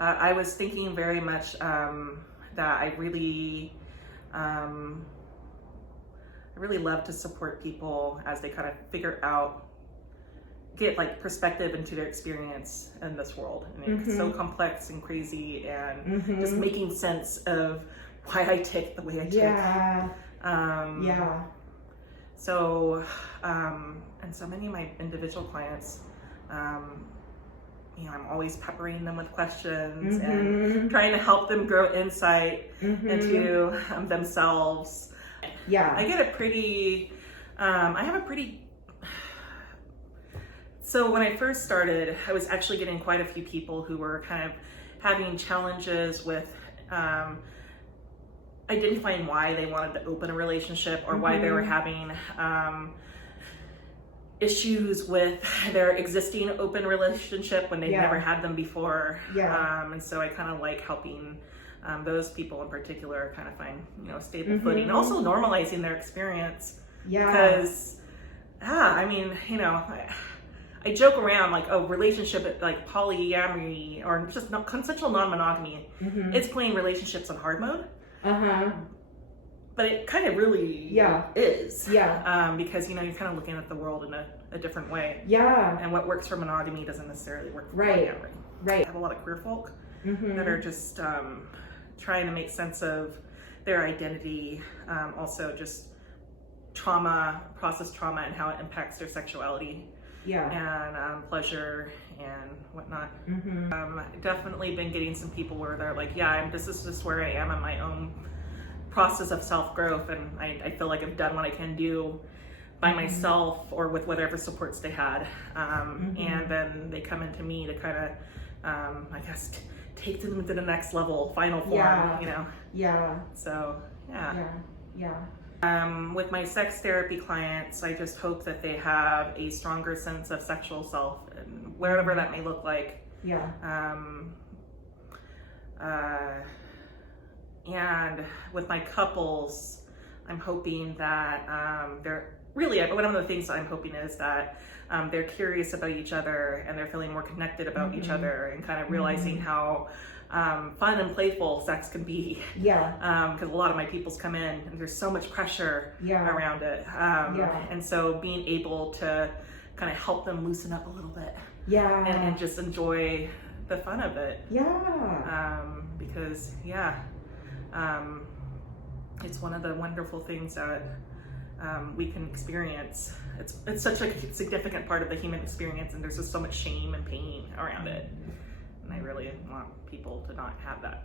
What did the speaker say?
I was thinking very much that I really love to support people as they kind of get like perspective into their experience in this world. I mean, it's so complex and crazy, and just making sense of why I tick the way I tick. So, and so many of my individual clients, I'm always peppering them with questions and trying to help them grow insight into themselves. I get a pretty, so when I first started, I was actually getting quite a few people who were kind of having challenges with identifying why they wanted to open a relationship, or why they were having issues with their existing open relationship when they've never had them before. And so I kind of like helping those people in particular kind of find, a stable footing, and also normalizing their experience. Because, I mean, I joke around like, oh, relationship, like polyamory, or just consensual non-monogamy, it's playing relationships on hard mode. But it kind of really is. Because, you're kind of looking at the world in a different way. And what works for monogamy doesn't necessarily work for polyamory. I have a lot of queer folk that are just trying to make sense of their identity, also just process trauma and how it impacts their sexuality. And pleasure and whatnot. Definitely been getting some people where they're like, this is just where I am in my own process of self-growth, and I feel like I've done what I can do by myself or with whatever supports they had. And then they come into me to kind of, I guess, take them to the next level, final form, So, with my sex therapy clients, I just hope that they have a stronger sense of sexual self, and whatever that may look like. And with my couples, I'm hoping that they're really, one of the things I'm hoping is that they're curious about each other, and they're feeling more connected about each other, and kind of realizing how fun and playful sex can be. Because a lot of my peoples come in and there's so much pressure around it. And so being able to kind of help them loosen up a little bit. And just enjoy the fun of it. Because it's one of the wonderful things that we can experience. It's such a significant part of the human experience, and there's just so much shame and pain around it. And I really want people to not have that.